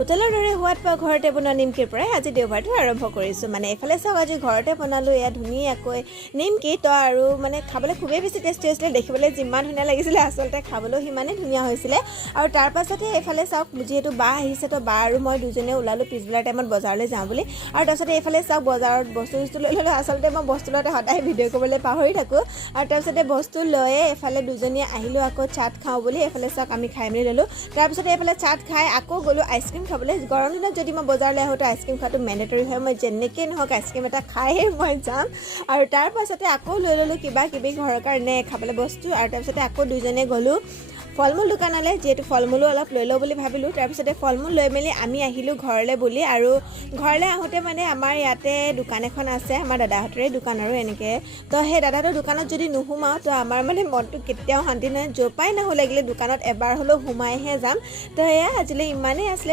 হোটেলৰ দৰে সোৱাদ পোৱা ঘৰতে বনোৱা নিমকিৰ পৰাই আজি দেওবাৰটো আৰম্ভ কৰিছোঁ। মানে এফালে চাওক, আজি ঘৰতে বনালোঁ এয়া ধুনীয়াকৈ নিমকি। তো আৰু মানে খাবলৈ খুবেই বেছি টেষ্টি হৈছিলে। দেখিবলৈ যিমান ধুনীয়া লাগিছিলে আচলতে খাবলৈও সিমানেই ধুনীয়া হৈছিলে। আৰু তাৰ পাছতে এইফালে চাওক, যিহেতু বা আহিছে, তো বা আৰু মই দুজনে ওলালোঁ পিছবেলা টাইমত বজাৰলৈ যাওঁ বুলি। আৰু তাৰপিছতে এইফালে চাওক, বজাৰত বস্তু লৈ ল'লোঁ। আচলতে মই বস্তু লওঁতে সদায় ভিডিঅ' কৰিবলৈ পাহৰি থাকোঁ। আৰু তাৰপিছতে বস্তু লৈয়ে এইফালে দুজনীয়ে আহিলোঁ আকৌ চাট খাওঁ বুলি। এইফালে চাওক, আমি খাই মেলি ল'লোঁ। তাৰপিছতে এইফালে চাট খাই আকৌ গ'লোঁ আইচক্ৰীম খাবলৈ। গৰম দিনত যদি মই বজাৰলৈ আহোঁ তো আইচক্ৰীম খোৱাটো মেণ্ডেটৰী হয়। মই যেনেকৈ নহওক আইচক্ৰীম এটা খায়ে মই যাম। আৰু তাৰ পাছতে আকৌ লৈ ল'লোঁ কিবা কিবি ঘৰৰ কাৰণে খাবলৈ বস্তু। আৰু তাৰপিছতে আকৌ দুইজনে গ'লোঁ ফল মূল দোকানলৈ, যিহেতু ফল মূলো অলপ লৈ লওঁ বুলি ভাবিলোঁ। তাৰপিছতে ফল মূল লৈ মেলি আমি আহিলোঁ ঘৰলৈ বুলি। আৰু ঘৰলৈ আহোঁতে মানে আমাৰ ইয়াতে দোকান এখন আছে, আমাৰ দাদাহঁতৰে দোকান আৰু এনেকৈ। তো সেই দাদাহঁতৰ দোকানত যদি নোসোমাওঁ তো আমাৰ মানে মনটো কেতিয়াও শান্তি নহয়। য'ৰ পৰাই নাহোঁ লাগিলে দোকানত এবাৰ হ'লেও সোমাইহে যাম। তো এয়া আজিলৈ ইমানেই আছিলে।